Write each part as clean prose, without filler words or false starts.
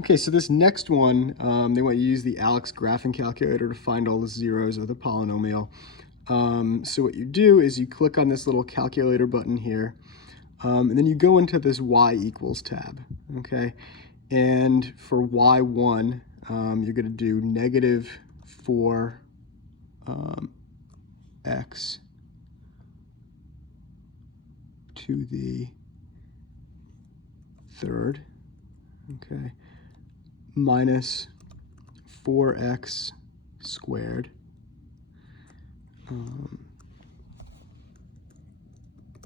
Okay, so this next one, they want you to use the Alex graphing calculator to find all the zeros of the polynomial. So what you do is you click on this little calculator button here, and then you go into this y equals tab, okay? And for y1, you're going to do negative 4 x to the third, okay, minus 4x squared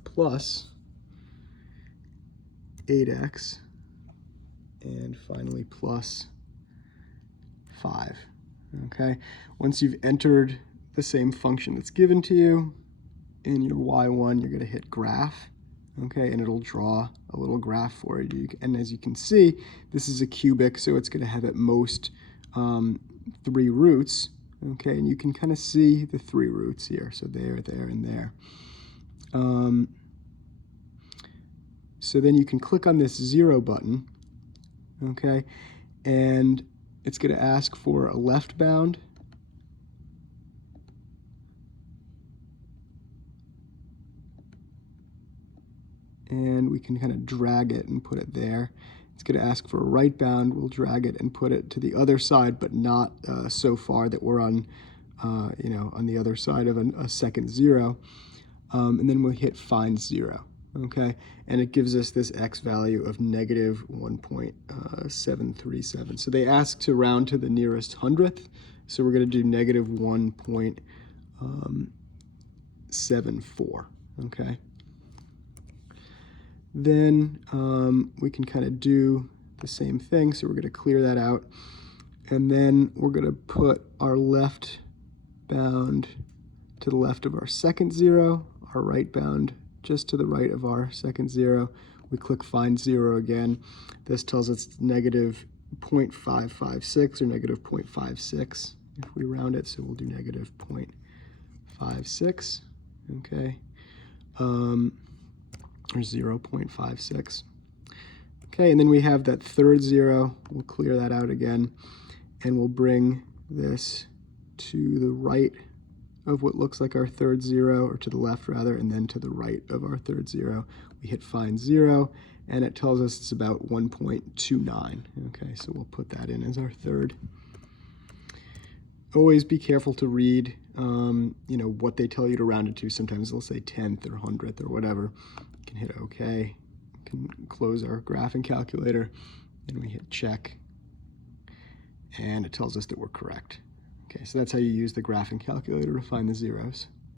plus 8x, and finally plus 5. Okay, once you've entered the same function that's given to you in your y1, you're going to hit graph, okay, and it'll draw a little graph for you. And as you can see, this is a cubic, so it's going to have at most 3 roots, okay, and you can kind of see the 3 roots here, so there, there, and there. So then you can click on this 0 button, okay, and it's going to ask for a left bound, and we can kind of drag it and put it there. It's going to ask for a right bound. We'll drag it and put it to the other side, but not so far that we're on, on the other side of a second 0. And then we'll hit find 0. Okay, and it gives us this x value of negative 1.737. So they ask to round to the nearest hundredth, so we're going to do negative 1.74. Okay. Then we can kind of do the same thing, so we're going to clear that out, and then we're going to put our left bound to the left of our second 0, our right bound just to the right of our second 0. We click find 0 again. This tells us negative 0.556 or negative 0.56 if we round it, so we'll do negative 0.56, okay, or 0.56. Okay, and then we have that third 0. We'll clear that out again, and we'll bring this to the right of what looks like our third 0, or to the left rather, and then to the right of our third 0. We hit find 0, and it tells us it's about 1.29. Okay, so we'll put that in as our third. Always be careful to read, what they tell you to round it to. Sometimes they'll say 10th or 100th or whatever. You can hit OK. We can close our graphing calculator, and we hit check, and it tells us that we're correct. Okay, so that's how you use the graphing calculator to find the zeros.